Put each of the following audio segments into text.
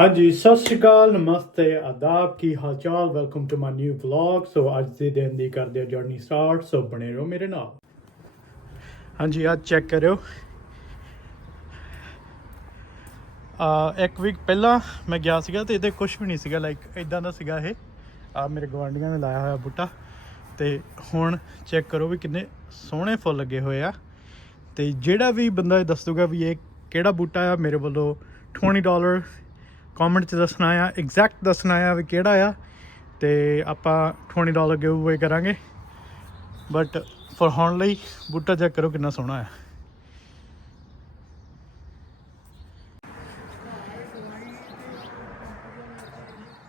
ਹਾਂਜੀ, ਸਤਿ ਸ਼੍ਰੀ ਅਕਾਲ, ਨਮਸਤੇ, ਆਦਾਬ, ਕੀ ਹਾਲ ਚਾਲ? Welcome to my new vlog so ਅੱਜ ਦੇ ਦਿਨ ਦੀ ਕਰਦੇ ਆ ਜਰਨੀ ਸਟਾਰਟ ਸੋ ਬਣੇ ਰਹੋ ਮੇਰੇ ਨਾਲ। ਹਾਂਜੀ ਆ ਚੈੱਕ ਕਰਿਓ। ਆ, ਇੱਕ ਵੀਕ ਪਹਿਲਾਂ ਮੈਂ ਗਿਆ ਸੀਗਾ ਤੇ ਇਹਦੇ ਕੁਝ ਵੀ ਨਹੀਂ ਸੀਗਾ ਲਾਈਕ ਇਦਾਂ ਦਾ ਸੀਗਾ ਇਹ। ਆ, ਮੇਰੇ ਗਵਾਂਢੀਆਂ ਨੇ ਲਾਇਆ ਹੋਇਆ ਬੂਟਾ। ਤੇ ਹੁਣ ਚੈੱਕ ਕਰੋ ਵੀ ਕਿੰਨੇ ਸੋਹਣੇ ਫੁੱਲ ਲੱਗੇ ਹੋਏ ਆ। ਤੇ ਜਿਹੜਾ ਵੀ ਬੰਦਾ ਇਹ ਦੱਸ ਦੂਗਾ ਵੀ ਇਹ ਕਿਹੜਾ ਬੂਟਾ ਆ, ਮੇਰੇ ਵੱਲੋਂ 20 ਡਾਲਰ ਕਮੈਂਟ 'ਚ ਦੱਸਣਾ ਆ ਐਗਜ਼ੈਕਟ ਦੱਸਣਾ ਆ ਵੀ ਕਿਹੜਾ ਆ, ਤੇ ਆਪਾਂ 20 ਡਾਲਰ ਗਿਵ ਅਵੇ ਕਰਾਂਗੇ। ਬਟ ਫॉर ਹੁਣ ਲਈ ਬੂਟਾ ਚੈੱਕ ਕਰੋ ਕਿੰਨਾ ਸੋਹਣਾ ਆ।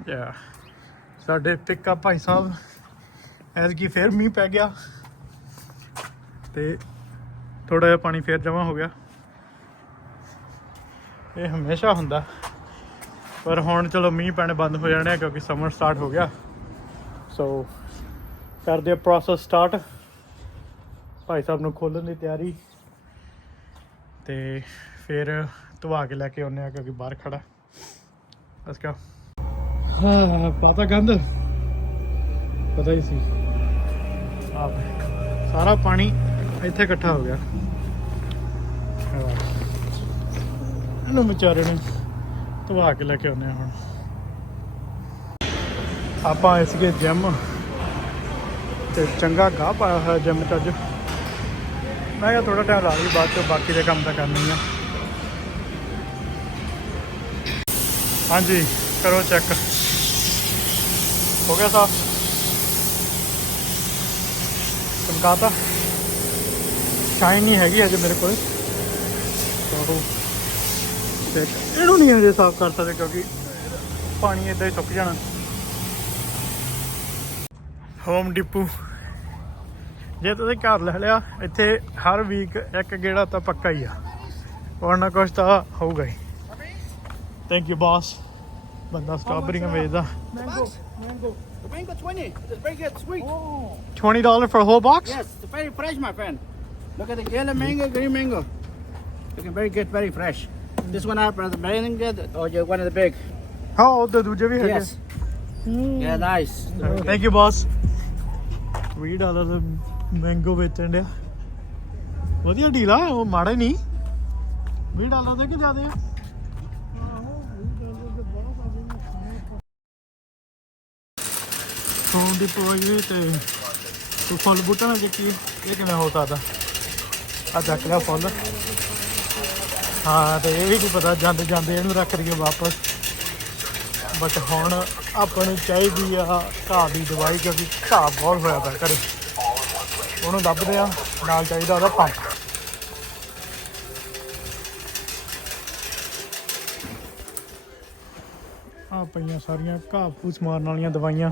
ਯਾ ਸਾਡੇ ਪਿੱਕਾ ਭਾਈ ਸਾਹਿਬ ਐਸ ਕੀ ਫੇਰ ਮੀਂਹ ਪੈ ਗਿਆ, ਤੇ ਥੋੜਾ ਜਿਹਾ ਪਾਣੀ ਫੇਰ ਜਮਾ ਹੋ ਗਿਆ। ਇਹ ਹਮੇਸ਼ਾ ਹੁੰਦਾ। ਪਰ ਹੁਣ ਚਲੋ ਮੀਂਹ ਪੈਣੇ ਬੰਦ ਹੋ ਜਾਣੇ ਆ ਕਿਉਂਕਿ ਸਮਰ ਸਟਾਰਟ ਹੋ ਗਿਆ। ਸੋ ਕਰਦੇ ਆ ਪ੍ਰੋਸੈਸ ਸਟਾਰਟ ਭਾਈ ਸਾਹਿਬ ਨੂੰ ਖੋਲਣ ਦੀ ਤਿਆਰੀ। ਤੇ ਫਿਰ ਧਵਾ ਕੇ ਲੈ ਕੇ ਆਉਨੇ ਆ ਕਿਉਂਕਿ ਬਾਹਰ ਖੜਾ। Let's go ਹਾਂ ਪਾਤਾ ਗੰਦ। ਪਤਾ ਹੀ ਸੀ। ਆਪ ਸਾਰਾ ਪਾਣੀ ਇੱਥੇ ਇਕੱਠਾ ਹੋ ਗਿਆ। ਇਹਨੂੰ ਵਿਚਾਰੇ ਨੇ ਧਵਾ ਕੇ ਲੈ ਕੇ ਆਉਂਦੇ ਆ ਹੁਣ। ਆਪਾਂ ਆਏ ਸੀਗੇ ਜਿਮ ਤੇ ਚੰਗਾ ਗਾਹ ਪਾਇਆ ਹੋਇਆ ਜਿਮ ਚ ਅੱਜ। ਮੈਂ ਕਿਹਾ ਥੋੜਾ ਟਾਈਮ ਲਾ ਲਈ, ਬਾਅਦ ਚੋਂ ਬਾਕੀ ਦੇ ਕੰਮ ਤਾਂ ਕਰਨੀ ਆ। ਹਾਂਜੀ, ਕਰੋ ਚੈੱਕ ਹੋ ਗਿਆ ਸਾਫ਼। ਚਮਕਾਤਾ ਸ਼ਾਈਨ ਨਹੀਂ ਹੈਗੀ ਅਜੇ ਮੇਰੇ ਕੋਲ। ਸੋ ਤੇ ਇਹਨੂੰ ਨਹੀਂ ਹਜੇ ਸਾਫ਼ ਕਰ ਸਕਦੇ ਕਿਉਂਕਿ ਪਾਣੀ ਇਦਾਂ ਹੀ ਸੁੱਕ ਜਾਣਾ ਹੋਮ ਡਿਪੂ ਜੇ ਤੁਸੀਂ ਘਰ ਲੈ ਲਿਆ ਇੱਥੇ ਹਰ ਵੀਕ ਇੱਕ ਗੇੜਾ ਤਾਂ ਪੱਕਾ ਹੀ ਆ ਕੋਈ ਨਾ ਕੁਛ ਤਾਂ ਹੋਊਗਾ ਹੀ ਥੈਂਕ ਯੂ ਬਾਸ ਬੰਦਾ ਸਟ੍ਰਾਬੇਰੀਆਂ ਵੇਚਦਾ. The mango 20. It's very good, sweet. $20 dollar for a whole box Yes, it's very fresh, my friend. Look at the yellow mango, green mango. Looking very good, very fresh. This one up, brother, very good. Oh, you one of the big. ਹਾਂ ਉਹਦੇ ਦੂਜੇ ਵੀ ਹੈਗੇ Yes. Yeah, nice. Thank you boss 20 dollar the mango ਵੇਚਣ ਡਿਆ ਵਧੀਆ deal ਆ ਉਹ ਮਾੜਾ ਨਹੀਂ 20 ਡਾਲਰ ਦੇ ਕਿ ਜ਼ਿਆਦੇ ਆ ਫੋਨ ਦੀ ਪੋਈ ਤੇ ਤੂੰ ਫੁੱਲ ਬੂਟਾ ਨਾ ਚੱਕੀ ਇਹ ਕਿਵੇਂ ਹੋ ਸਕਦਾ ਆ ਚੱਕ ਲਿਆ ਫੁੱਲ ਹਾਂ ਤੇ ਇਹ ਵੀ ਕੀ ਪਤਾ ਜਾਂਦੇ ਜਾਂਦੇ ਇਹਨੂੰ ਰੱਖ ਲਈਏ ਵਾਪਸ। ਬਟ ਹੁਣ ਆਪਾਂ ਨੂੰ ਚਾਹੀਦੀ ਆ ਘਾਹ ਦੀ ਦਵਾਈ ਕਿਉਂਕਿ ਘਾਹ ਬਹੁਤ ਹੋਇਆ ਪਿਆ ਘਰੇ। ਉਹਨੂੰ ਲੱਭਦੇ ਆ, ਨਾਲ ਚਾਹੀਦਾ ਉਹਦਾ ਪੰਪ। ਆ ਪਈਆਂ ਸਾਰੀਆਂ ਘਾਹ ਫੂਸ ਮਾਰਨ ਵਾਲੀਆਂ ਦਵਾਈਆਂ।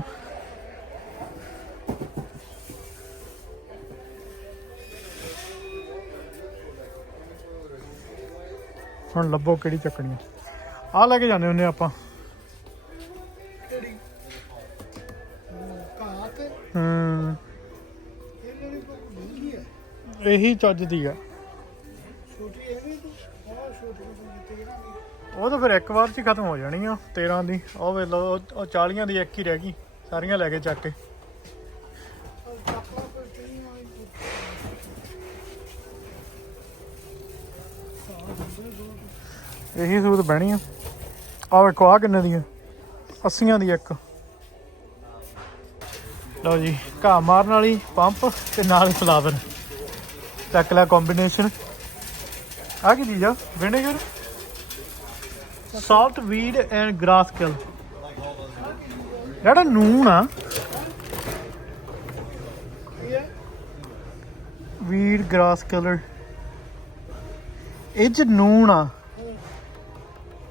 ਹੁਣ ਲੱਭੋ ਕਿਹੜੀ ਚੱਕਣੀ ਆ। ਲੈ ਕੇ ਜਾਂਦੇ ਹੁੰਨੇ ਆਪਾਂ। ਹੂੰ। ਇਹੀ ਚੱਜ ਦੀ ਆ। ਉਹ ਤਾਂ ਫਿਰ ਇੱਕ ਵਾਰ ਚ ਹੀ ਖਤਮ ਹੋ ਜਾਣੀ ਆ 13 ਦੀ। ਉਹ ਵੇ ਲੋ ਉਹ 40 ਦੀ ਇੱਕ ਹੀ ਰਹਿ ਗਈ। ਸਾਰੀਆਂ ਲੈ ਕੇ ਚੱਕ ਕੇ। ਇਹੀ ਸੂਤ ਬਹਿਣੀ ਆ। ਆ ਵੇਖੋ ਆ ਕਿੰਨੇ ਦੀਆਂ 80 ਦੀ ਇੱਕ। ਲਓ ਜੀ, ਘਾਹ ਮਾਰਨ ਵਾਲੀ ਪੰਪ ਤੇ ਨਾਲ ਫਲਾਵਰ। ਚੱਕ ਲਿਆ ਕੰਬੀਨੇਸ਼ਨ ਆ ਕੀ ਚੀਜ਼ ਆ? Vinegar salt weed and grass kill ਜਿਹੜਾ ਨੂਨ ਆ। ਵੀਡ ਗ੍ਰਾਸ ਕਲਰ ਇਹ ਚ ਨੂਨ ਆ।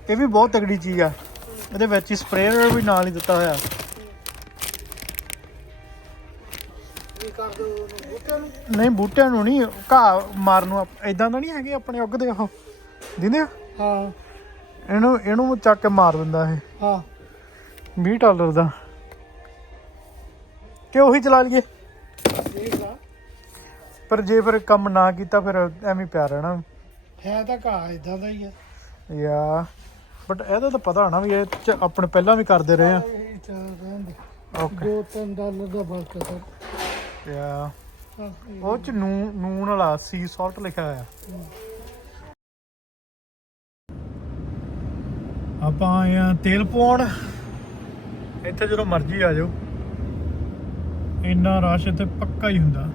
ਇਹ ਵੀ ਬਹੁਤ ਤਗੜੀ ਚੀਜ਼ ਆ। ਇਹਦੇ ਵਿੱਚ ਹੀ ਸਪਰੇਅਰ ਵੀ ਨਾਲ ਹੀ ਦਿੱਤਾ ਹੋਇਆ। ਨਹੀਂ ਬੂਟਿਆਂ ਨੂੰ ਨਹੀਂ ਘਾਹ ਮਾਰਨ ਨੂੰ ਐਦਾਂ ਦਾ ਨਹੀਂ ਹੈਗੇ ਆਪਣੇ ਉੱਗਦੇ ਉਹ। ਦਿੰਦੇ ਆ? ਹਾਂ। ਇਹਨੂੰ ਇਹਨੂੰ ਚੱਕ ਕੇ ਮਾਰ ਦਿੰਦਾ ਇਹ। ਹਾਂ। 20 ਡਾਲਰ ਦਾ। ਕਿ ਉਹੀ ਚਲਾ ਲਈਏ? ਪਰ ਜੇ ਫਿਰ ਕੰਮ ਨਾ ਕੀਤਾ ਫਿਰ ਐਵੇਂ ਪਿਆ ਰਹਿਣਾ। ਹੈ ਤਾਂ ਘਾਹ ਇਦਾਂ ਦਾ ਹੀ ਆ। ਯਾ। ਬਟ ਇਹਦਾ ਤਾਂ ਪਤਾ ਹੋਣਾ ਵੀ ਇਹ ਚ ਆਪਣੇ ਪਹਿਲਾਂ ਵੀ ਕਰਦੇ ਰਹੇ ਆ। ਇਹ ਤਾਂ ਰਹਿੰਦੇ ਓਕੇ ਦੋ ਤਿੰਨ ਡਾਲਰ ਦਾ ਫ਼ਰਕ ਹੈ ਸਰ। ਯਾ ਉਹ ਚ ਨੂਨ ਨੂਨ ਵਾਲਾ ਸੀ ਸਾਲਟ ਲਿਖਿਆ ਹੋਇਆ। ਆਪਾਂ ਆਏ ਆ ਤੇਲ ਪਾਉਣ ਇੱਥੇ ਜਦੋਂ ਮਰਜ਼ੀ ਆ ਜਾਓ। ਇੰਨਾ ਰਸ਼ ਇੱਥੇ ਪੱਕਾ ਹੀ ਹੁੰਦਾ।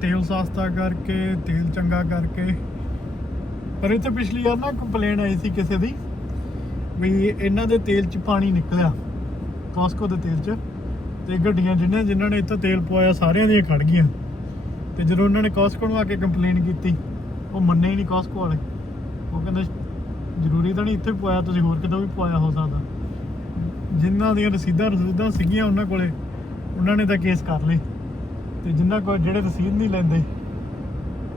ਤੇਲ ਸਸਤਾ ਕਰਕੇ ਤੇਲ ਚੰਗਾ ਕਰਕੇ। ਪਰ ਇੱਥੇ ਪਿਛਲੀ ਵਾਰ ਨਾ ਕੰਪਲੇਨ ਆਈ ਸੀ ਕਿਸੇ ਦੀ ਵੀ ਇਹਨਾਂ ਦੇ ਤੇਲ 'ਚ ਪਾਣੀ ਨਿਕਲਿਆ ਕਾਸਕੋ ਦੇ ਤੇਲ 'ਚ, ਤੇ ਗੱਡੀਆਂ ਜਿਨ੍ਹਾਂ ਜਿਨ੍ਹਾਂ ਨੇ ਇੱਥੇ ਤੇਲ ਪਵਾਇਆ ਸਾਰਿਆਂ ਦੀਆਂ ਖੜ ਗਈਆਂ। ਤੇ ਜਦੋਂ ਉਹਨਾਂ ਨੇ ਕਾਸਕੋ ਨੂੰ ਆ ਕੇ ਕੰਪਲੇਨ ਕੀਤੀ, ਉਹ ਮੰਨੇ ਹੀ ਨਹੀਂ ਕਾਸਕੋ ਵਾਲੇ। ਉਹ ਕਹਿੰਦੇ, ਜ਼ਰੂਰੀ ਤਾਂ ਨਹੀਂ ਇੱਥੇ ਪਵਾਇਆ, ਤੁਸੀਂ ਹੋਰ ਕਿਤੇ ਵੀ ਪਵਾਇਆ ਹੋ ਸਕਦਾ। ਜਿਨ੍ਹਾਂ ਦੀਆਂ ਰਸੀਦਾਂ ਰਸੀਦਾਂ ਸੀਗੀਆਂ ਉਹਨਾਂ ਕੋਲੇ, ਉਹਨਾਂ ਨੇ ਤਾਂ ਕੇਸ ਕਰ ਲਏ ਤੇ ਜਿਨ੍ਹਾਂ ਕੋਲ ਜਿਹੜੇ ਰਸੀਦ ਨਹੀਂ ਲੈਂਦੇ,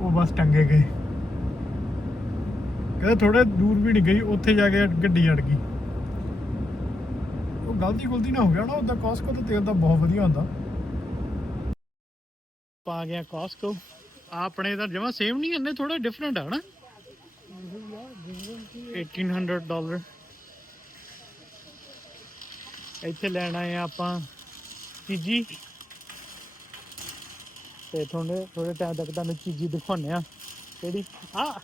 ਉਹ ਬਸ ਟੰਗੇ ਗਏ। ਕਹਿੰਦੇ ਥੋੜੇ ਦੂਰ ਵੀ ਨਹੀਂ ਗਈ, ਉੱਥੇ ਜਾ ਕੇ ਗੱਡੀ ਅੜ ਗਈ। ਉਹ ਗਲਤੀ ਗੁਲਤੀ ਨਾ ਹੋ ਗਿਆ ਨਾ ਉਹਦਾ ਕਾਸਕੋ ਦਾ ਤੇਲ ਤਾਂ ਬਹੁਤ ਵਧੀਆ ਹੁੰਦਾ। ਪਾ ਗਿਆ ਕਾਸਕੋ ਆਪਣੇ ਤਾਂ ਜਮਾ ਸੇਮ ਨਹੀਂ ਹੁੰਦੇ ਥੋੜਾ ਡਿਫਰੈਂਟ ਆ ਨਾ 1800 ਡਾਲਰ ਇੱਥੇ ਲੈਣ ਆਏ ਆਪਾਂ ਚੀਜੀ। ਤੇ ਥੋੜੇ ਥੋੜੇ ਟਾਈਮ ਤੱਕ ਤੁਹਾਨੂੰ ਚੀਜੀ ਦਿਖਾਉਣੇ ਆ। ਕਿਹੜੀ? ਆ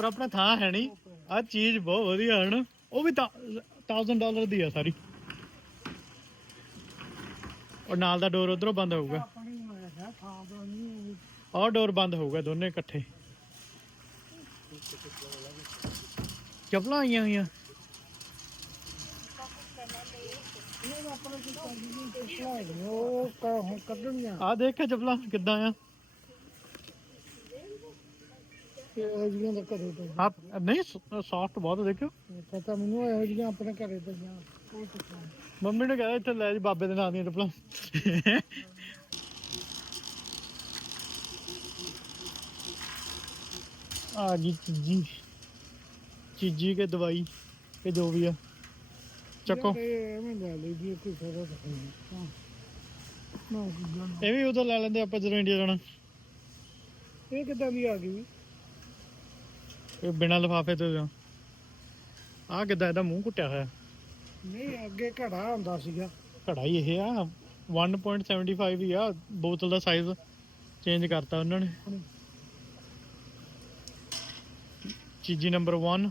ਪਰ ਆਪਣਾ ਥਾਂ ਹੈ ਨਹੀਂ। ਆ ਚੀਜ਼ ਬਹੁਤ ਵਧੀਆ ਹਨ ਉਹ ਵੀ 1000 ਡਾਲਰ ਦੀ ਆ ਸਾਰੀ। ਔਰ ਨਾਲ ਦਾ ਡੋਰ ਉਧਰੋਂ ਬੰਦ ਹੋਊਗਾ। ਆਪਣੀ ਡੋਰ ਬੰਦ ਹੋਊਗਾ ਦੋਨੇ ਇਕੱਠੇ। ਚੱਪਲਾਂ ਆਈਆਂ ਹੋਈਆਂ। ਇਹ ਆ ਦੇਖਿਆ ਚੱਪਲਾਂ ਕਿੱਦਾਂ ਆ? ਤੇ ਇਹ ਜੀਆਂ ਦਾ ਘਰੇ ਤੇ ਆ ਨਹੀਂ ਸੌਫਟ ਬਹੁਤ ਦੇਖਿਓ। ਪਤਾ ਮੈਨੂੰ ਇਹੋ ਜੀਆਂ ਆਪਣੇ ਘਰੇ ਤੇ ਜਾਂ ਉਹ ਤਾਂ ਮੰਮੀ ਨੇ ਕਿਹਾ ਇੱਥੇ ਲੈ ਜੀ ਬਾਬੇ ਦੇ ਨਾਂ ਦੀਆਂ ਚੱਪਲਾਂ ਆ ਗਈ ਚੀਜੀ। ਚੀਜੀ ਕੇ ਦਵਾਈ ਇਹ ਜੋ ਵੀ ਆ। ਚੱਕੋ। ਇਹ ਐਵੇਂ ਲੈ ਲਈ ਦੀ ਕੋਈ ਫਾਇਦਾ ਤਾਂ ਨਹੀਂ ਹਾਂ। ਨਾ ਕੋਈ ਗੱਲ ਨਹੀਂ। ਇਹ ਵੀ ਉਦੋਂ ਲੈ ਲੈਂਦੇ ਆਪਾਂ ਜਦੋਂ ਇੰਡੀਆ ਜਾਣਾ। ਇਹ ਕਿੱਦਾਂ ਦੀ ਆ ਗਈ? ਇਹ ਬਿਨਾਂ ਲਫਾਫੇ ਤੋਂ ਜਾਂ। ਆ ਕਿੱਦਾਂ ਇਹਦਾ ਮੂੰਹ ਘੁੱਟਿਆ ਹੋਇਆ? ਨਹੀਂ ਅੱਗੇ ਘੜਾ ਹੁੰਦਾ ਸੀਗਾ। ਘੜਾ ਹੀ ਇਹ ਆ। 1.75 ਹੀ ਆ। ਬੋਤਲ ਦਾ ਸਾਈਜ਼ ਚੇਂਜ ਕਰਤਾ ਉਹਨਾਂ ਨੇ। ਚੀਜੀ ਨੰਬਰ 1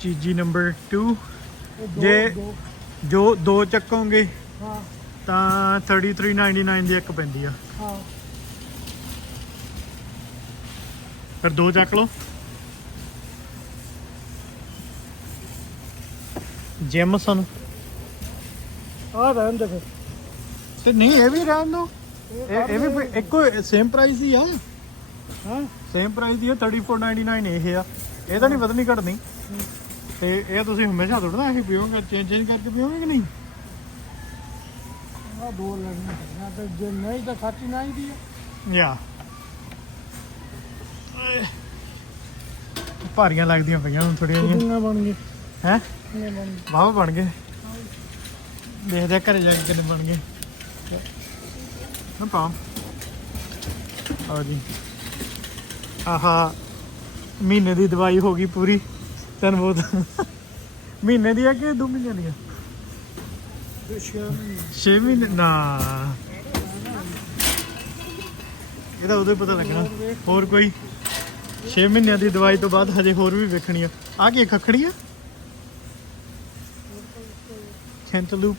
ਚੀਜੀ ਨੰਬਰ 2 ਇਹ ਦੋ- ਜੇ- ਜੋ ਦੋ ਚੱਕੋਗੇ ਹਾਂ। ਤਾਂ 33.99 ਦੀ ਇੱਕ ਪੈਂਦੀ ਆ। ਹਾਂ। ਫਿਰ ਦੋ ਚੱਕ ਲਓ। ਜੇਮਸਨ ਆ ਰਹਿਣ ਦੇ ਫਿਰ। ਤੇ ਨਹੀਂ ਇਹ ਵੀ ਰਹਿਣ ਦੋ। ਇਹ ਇਹ ਵੀ ਇੱਕੋ ਸੇਮ ਪ੍ਰਾਈਸ ਹੀ ਆ। ਹਾਂ। ਸੇਮ ਪ੍ਰਾਈਸ ਹੀ ਆ 34.99 ਇਹ ਆ। ਇਹ ਤਾਂ ਨਹੀਂ ਵਧਣੀ ਘਟਣੀ। ਤੇ ਇਹ ਤੁਸੀਂ ਹਮੇਸ਼ਾ ਥੋੜਾ ਇਹ ਪੀਓਗੇ ਚੇਂਜ ਚੇਂਜ ਕਰਕੇ ਪੀਓਗੇ ਕਿ ਨਹੀਂ? ਆ ਦੋ ਲੈਣੀਆਂ ਤੇ ਜੇ ਨਹੀਂ ਤਾਂ 39 ਦੀ ਆ। ਯਾ। ਭਾਰੀਆਂ ਲੱਗਦੀਆਂ ਪਈਆਂ ਹੁਣ ਥੋੜੀਆਂ ਜਿਹੀਆਂ। ਕਿੰਨਾ ਬਣ ਗਏ ਹੈ? ਕਿੰਨੇ ਬਣ ਗਏ ਵਾਹ ਬਣ ਗਏ। ਦੇਖਦੇ ਆ ਘਰੇ ਜਾ ਕੇ ਕਿੰਨੇ ਬਣ ਗਏ। ਨਾ ਪਾਮ ਆ ਜੀ। ਆਹਾ ਮਹੀਨੇ ਦੀ ਦਵਾਈ ਹੋ ਗਈ ਪੂਰੀ। ਤੈਨੂੰ ਬਹੁਤ। ਮਹੀਨੇ ਦੀ ਆ ਕਿ ਦੋ ਮਹੀਨੇ ਦੀ ਆ? ਦੁਸ਼ਮਣ 6 ਮਹੀਨੇ ਨਾ। ਇਹਦਾ ਉਦੋਂ ਹੀ ਪਤਾ ਲੱਗਣਾ। ਹੋਰ ਕੋਈ? 6 ਮਹੀਨਿਆਂ ਦੀ ਦਵਾਈ ਤੋਂ ਬਾਅਦ ਹਜੇ ਹੋਰ ਵੀ ਵੇਖਣੀ ਆ। ਆ ਕੀ ਖਖੜੀ ਆ? ਕੈਂਟਲੂਪ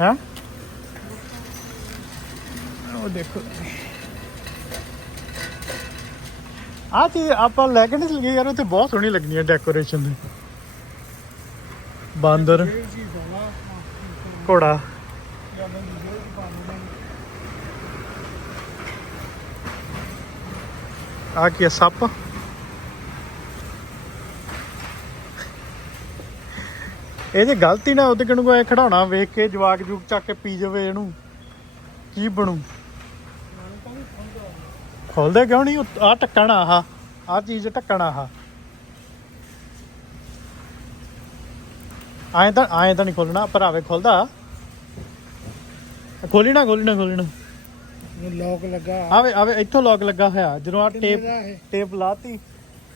ਹਾਂ? ਉਹ ਦੇਖੋ। ਆ ਚੀਜ਼ ਆਪਾਂ ਲੈ ਕੇ ਨਹੀਂ ਚਲ ਯਾਰ, ਉੱਥੇ ਬਹੁਤ ਸੋਹਣੀ ਲੱਗਣੀ ਹੈ ਡੈਕੋਰੇਸ਼ਨ ਦੀ। ਬਾਂਦਰ। ਘੋੜਾ ਜਾਂ ਬੰਦੀ ਜੇਲ੍ਹ ਚ ਪਾ ਦੇਣਾ ਆ ਕੀ ਸੱਪ? ਇਹ ਜੇ ਗਲਤੀ ਨਾ ਉਹਦੇ ਕਿਨੂੰ ਕੋਈ ਖੜਾਉਣਾ ਵੇਖ ਕੇ ਜਵਾਕ ਜੂਕ ਚੱਕ ਕੇ ਪੀ ਜਾਵੇ ਇਹਨੂੰ। ਕੀ ਬਣੂ? ਖੋਲਦੇ ਕਿਉਂ ਨਹੀਂ? ਆ ਢੱਕਣ ਆਹ। ਆ ਚੀਜ਼ ਢੱਕਣ ਆਹ। ਆਏ ਤਾਂ ਆਏ ਤਾਂ ਨਹੀਂ ਖੋਲਣਾ। ਭਰਾਵੇ, ਖੋਲਦਾ। ਖੋਲੀ ਨਾ ਖੋਲੀ ਨਾ ਖੋਲੀ ਨਾ। ਇਹ ਲੋਕ ਲੱਗਾ। ਆਵੇ ਆਵੇ ਇੱਥੋਂ ਲੌਕ ਲੱਗਾ ਹੋਇਆ। ਜਦੋਂ ਆ ਟੇਪ ਇਹ? ਟੇਪ ਲਾਤੀ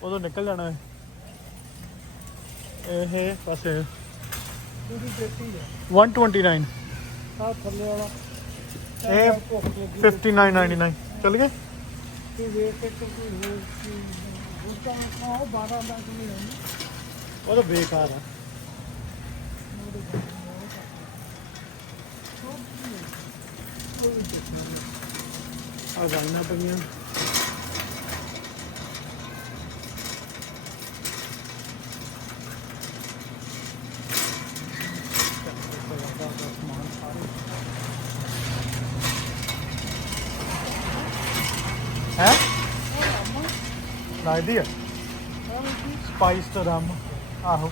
ਉਦੋਂ ਨਿਕਲ ਜਾਣਾ ਹੈ ਇਹ ਪਾਸੇ। ਪੂਰੀ ਪੇਟੀ ਹੈ 129 ਆ ਥੱਲੇ ਵਾਲਾ। ਇਹ ਭੁੱਖ ਲੱਗੀ 59.99 ਚੱਲ ਗਏ? ਤੂੰ ਵੇਖ ਕੇ ਕੋਈ ਹੋਰ ਚੀਜ਼ ਬੂਟਾ ਖਾਓ 12 ਦਾ ਕਿਵੇਂ ਹੋਣੀ? ਉਹ ਤਾਂ ਬੇਕਾਰ ਆ। ਆ ਜਾਣਾ ਪਈਆਂ ਹੈ ਲੱਗਦੀ ਆ ਸਪਾਈਸ ਤੋਂ ਰਮ ਆਹੋ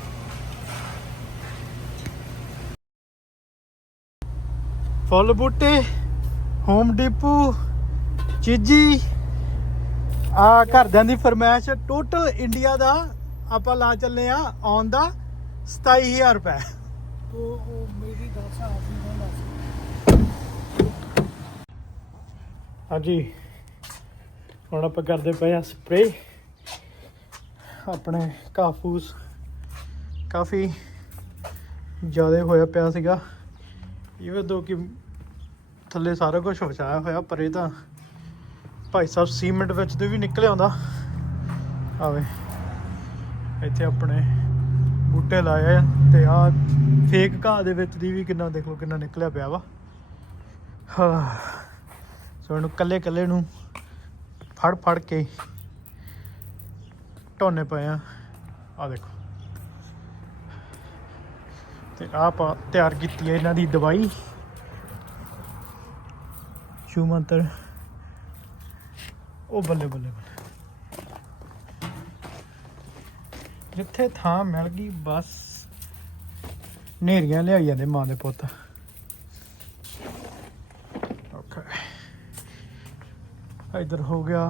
ਫੁੱਲ ਬੂਟੇ ਹੋਮ ਡਿਪੂ ਚੀਜੀ ਆ ਘਰਦਿਆਂ ਦੀ ਫਰਮਾਇਸ਼ ਟੋਟਲ ਇੰਡੀਆ ਦਾ ਆਪਾਂ ਲਾ ਚੱਲੇ ਆ ਆਉਣ ਦਾ 27000 ਰੁਪਏ। ਉਹ ਉਹ ਮੇਰੀ ਗੱਲ ਸਾਫ਼ ਨਹੀਂ ਹੁੰਦਾ ਹਾਂਜੀ। ਹੁਣ ਆਪਾਂ ਕਰਦੇ ਪਏ ਆ ਸਪਰੇ ਆਪਣੇ ਕਾਫੂਸ ਕਾਫੀ ਜ਼ਿਆਦਾ ਹੋਇਆ ਪਿਆ ਸੀਗਾ। ਇਹ ਦੋ ਕਿ ਥੱਲੇ ਸਾਰਾ ਕੁਝ ਵਿਛਾਇਆ ਹੋਇਆ ਪਰ ਇਹ ਤਾਂ ਭਾਈ ਸਾਹਿਬ ਸੀਮੈਂਟ ਵਿੱਚ ਤੇ ਵੀ ਨਿਕਲ ਆਉਂਦਾ। ਆਵੇ, ਇੱਥੇ ਆਪਣੇ ਬੂਟੇ ਲਾਏ ਆ ਤੇ ਆ ਫੇਕ ਘਾਹ ਦੇ ਵਿੱਚ ਦੀ ਵੀ ਕਿੰਨਾ ਦੇਖ ਲਓ ਕਿੰਨਾ ਨਿਕਲਿਆ ਪਿਆ ਵਾ। ਹਾਂ, ਸੋ ਇਹਨੂੰ ਕੱਲੇ ਕੱਲੇ ਨੂੰ ਫੜ ਫੜ ਕੇ ਢੋਨੇ ਪਏ ਆ। ਆ ਦੇਖੋ। ਤੇ ਆਹ ਆਪਾਂ ਤਿਆਰ ਕੀਤੀ ਹੈ ਇਹਨਾਂ ਦੀ ਦਵਾਈ। ਸ਼ੂ ਮੰਤਰ ਉਹ ਬੱਲੇ ਬੱਲੇ ਬੱਲੇ। ਜਿੱਥੇ ਥਾਂ ਮਿਲ ਗਈ, ਬਸ ਨੇਰੀਆਂ ਲਿਆਈ ਜਾਂਦੇ ਮਾਂ ਦੇ ਪੁੱਤ। ਓਕੇ ਇਧਰ ਹੋ ਗਿਆ।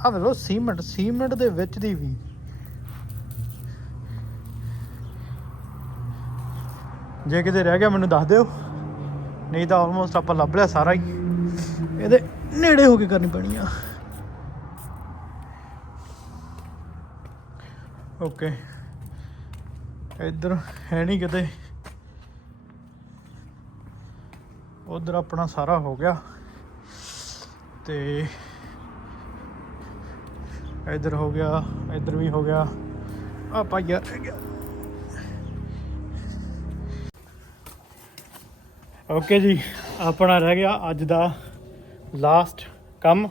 ਆ ਦੇਖੋ ਸੀਮੈਂਟ ਸੀਮੈਂਟ ਦੇ ਵਿੱਚ ਦੀ ਵੀ। ਜੇ ਕਿਤੇ ਰਹਿ ਗਿਆ, ਮੈਨੂੰ ਦੱਸ ਦਿਓ। ਨਹੀਂ ਤਾਂ ਆਲਮੋਸਟ ਆਪਾਂ ਲੱਭ ਲਿਆ ਸਾਰਾ ਹੀ। ਇਹਦੇ ਨੇੜੇ ਹੋ ਕੇ ਕਰਨੀ ਪੈਣੀ ਆ। ਓਕੇ ਇੱਧਰ ਹੈ ਨਹੀਂ ਕਿਤੇ। ਉਧਰ ਆਪਣਾ ਸਾਰਾ ਹੋ ਗਿਆ। ਤੇ ਇੱਧਰ ਹੋ ਗਿਆ, ਇੱਧਰ ਵੀ ਹੋ ਗਿਆ। ਆਪਾਂ ਯਾਰ ਰਹਿ ਗਿਆ। ਓਕੇ ਜੀ, ਆਪਣਾ ਰਹਿ ਗਿਆ ਅੱਜ ਦਾ ਲਾਸਟ ਕੰਮ।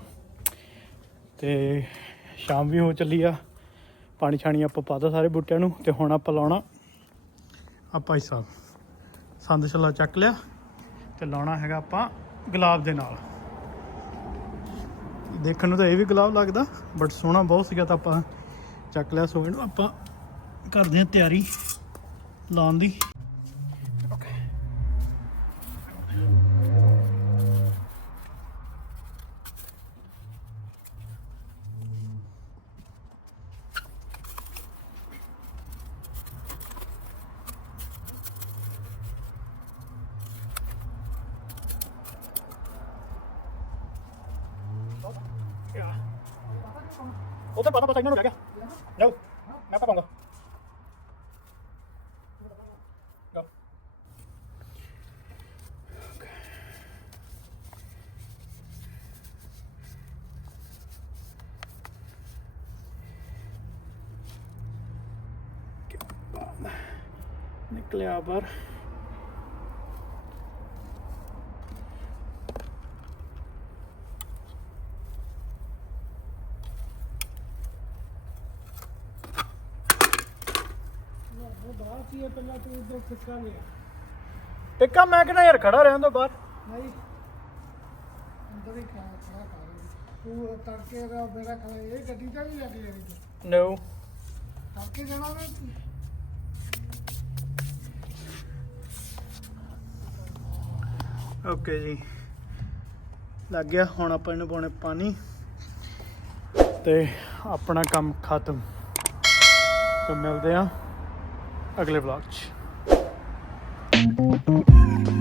ਤੇ ਸ਼ਾਮ ਵੀ ਹੋ ਚੱਲੀ ਆ। ਪਾਣੀ ਛਾਣੀ ਆਪਾਂ ਪਾਤਾ ਸਾਰੇ ਬੂਟਿਆਂ ਨੂੰ ਤੇ ਹੁਣ ਆਪਾਂ ਲਾਉਣਾ ਆ ਭਾਈ ਸਾਹਿਬ। ਸੰਦ ਛੱਲਾ ਚੱਕ ਲਿਆ ਤੇ ਲਾਉਣਾ ਹੈਗਾ ਆਪਾਂ ਗੁਲਾਬ ਦੇ ਨਾਲ। ਦੇਖਣ ਨੂੰ ਤਾਂ ਇਹ ਵੀ ਗੁਲਾਬ ਲੱਗਦਾ ਬਟ ਸੋਹਣਾ ਬਹੁਤ ਸੀਗਾ ਤਾਂ ਆਪਾਂ ਚੱਕ ਲਿਆ ਸੋ ਇਹਨੂੰ ਆਪਾਂ ਕਰਦੇ ਹਾਂ ਤਿਆਰੀ ਲਾਉਣ ਦੀ। ਉਹ ਤਾਂ ਪਤਾ ਪਤਾ ਇਹਨਾਂ ਨੂੰ ਰਹਿ ਗਿਆ ਜਾਓ ਮੈਂ ਪਾਉਂਗਾ ਜਾਓ ਨਿਕਲਿਆ ਬਾਹਰ ਉਹ ਬਾਹਰ ਸੀ ਪਹਿਲਾਂ ਤੂੰ ਲਿਆ ਟਿੱਕਾ ਮੈਂ ਕਿਹਾ ਯਾਰ ਖੜਾ ਰਹਿਣ ਦੋ ਬਾਹਰ। ਨਹੀਂ। ਅੰਦਰ ਹੀ ਖੜਾ ਖੜਾ ਕਰ ਤੂੰ ਤੜਕੇ ਦਾ ਮੇਰਾ ਖੜਾ ਇਹ ਗੱਡੀ ਤਾਂ ਵੀ ਲੱਗ ਜਾਣੀ ਤੂੰ ਨੋ ਤੜਕੇ ਜਾਣਾ ਵੇ ਓਕੇ ਜੀ। ਲੱਗ ਗਿਆ ਹੁਣ ਆਪਾਂ ਇਹਨੂੰ ਪਾਉਣੇ ਪਾਣੀ। ਤੇ ਆਪਣਾ ਕੰਮ ਖਤਮ। ਸੋ ਮਿਲਦੇ ਆ ਅਗਲੇ ਵਲੌਗ 'ਚ। Mm-hmm.